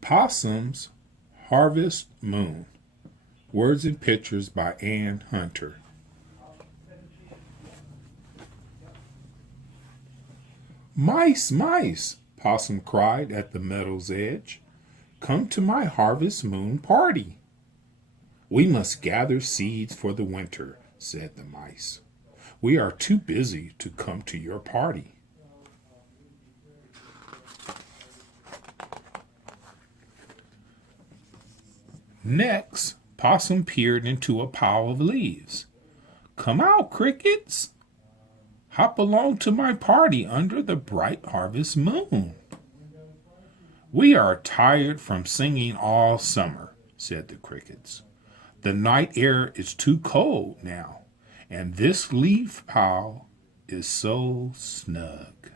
Possums Harvest Moon. Words and pictures by Ann Hunter. Mice, mice, Possum cried at the meadow's edge. Come to my harvest moon party. We must gather seeds for the winter, said the mice. We are too busy to come to your party. Next, Possum peered into a pile of leaves. Come out, crickets! Hop along to my party under the bright harvest moon. We are tired from singing all summer, said the crickets. The night air is too cold now, and this leaf pile is so snug.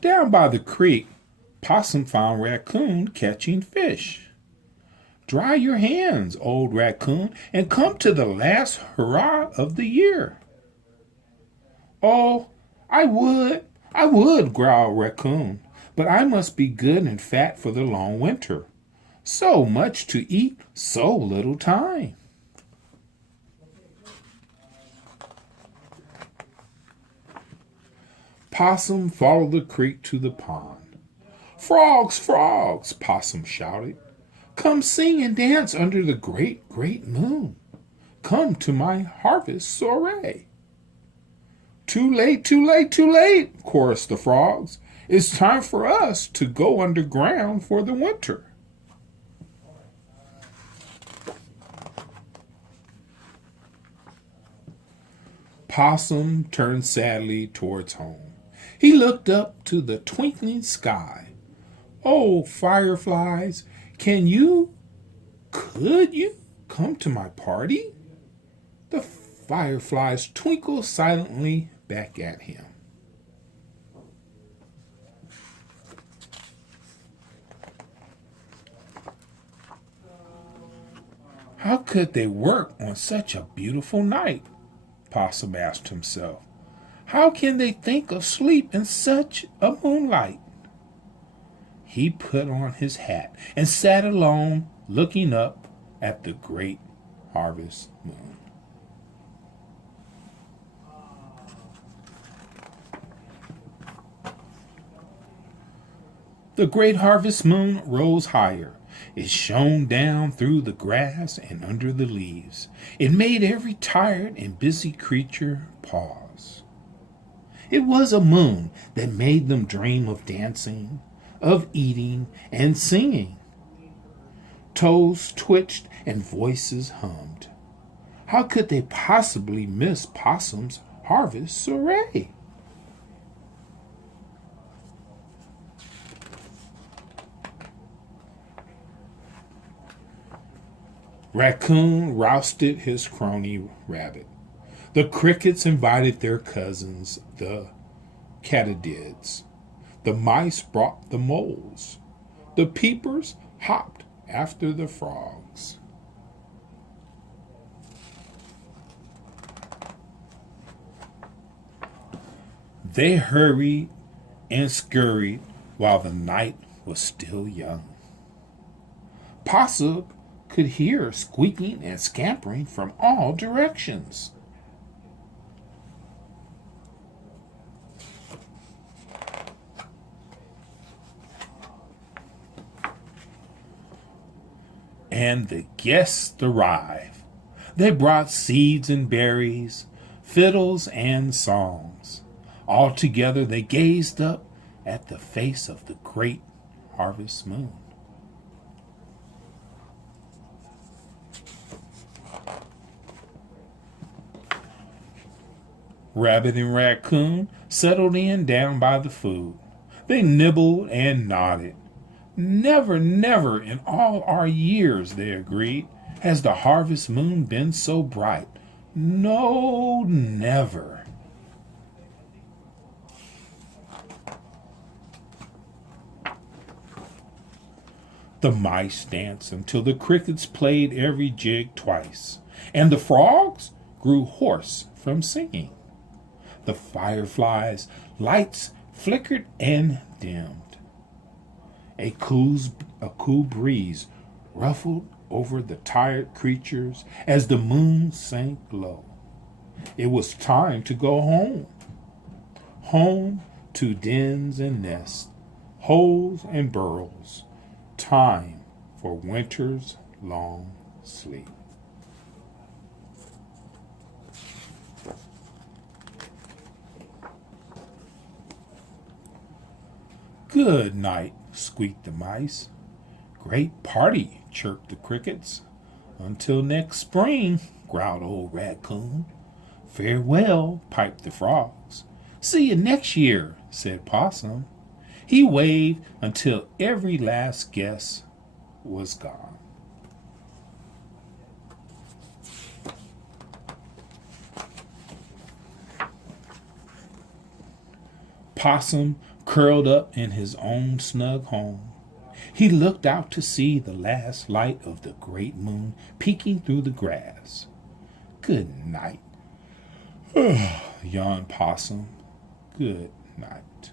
Down by the creek, Possum found Raccoon catching fish. Dry your hands, old Raccoon, and come to the last hurrah of the year. Oh, I would, growled Raccoon, but I must be good and fat for the long winter. So much to eat, so little time. Possum followed the creek to the pond. Frogs, frogs, Possum shouted. Come sing and dance under the great, great moon. Come to my harvest soiree. Too late, too late, too late, chorused the frogs. It's time for us to go underground for the winter. Possum turned sadly towards home. He looked up to the twinkling sky. Oh, fireflies, could you come to my party? The fireflies twinkled silently back at him. How could they work on such a beautiful night? Possum asked himself. How can they think of sleep in such a moonlight? He put on his hat and sat alone looking up at the great harvest moon. The great harvest moon rose higher. It shone down through the grass and under the leaves. It made every tired and busy creature pause. It was a moon that made them dream of dancing, of eating and singing. Toes twitched and voices hummed. How could they possibly miss Possum's harvest soiree? Raccoon rousted his crony Rabbit. The crickets invited their cousins, the katydids. The mice brought the moles. The peepers hopped after the frogs. They hurried and scurried while the night was still young. Possum could hear squeaking and scampering from all directions. And the guests arrived. They brought seeds and berries, fiddles and songs. All together they gazed up at the face of the great harvest moon. Rabbit and Raccoon settled in down by the food. They nibbled and nodded. Never, never in all our years, they agreed, has the harvest moon been so bright. No, never. The mice danced until the crickets played every jig twice, and the frogs grew hoarse from singing. The fireflies' lights flickered and dimmed. A cool breeze ruffled over the tired creatures as the moon sank low. It was time to go home. Home to dens and nests, holes and burrows. Time for winter's long sleep. Good night, squeaked the mice. Great party, chirped the crickets. Until next spring, growled old raccoon. Farewell, piped the frogs. See you next year, said Possum. He waved until every last guest was gone. Possum curled up in his own snug home. He looked out to see the last light of the great moon peeking through the grass. Good night, yawned Possum. Good night.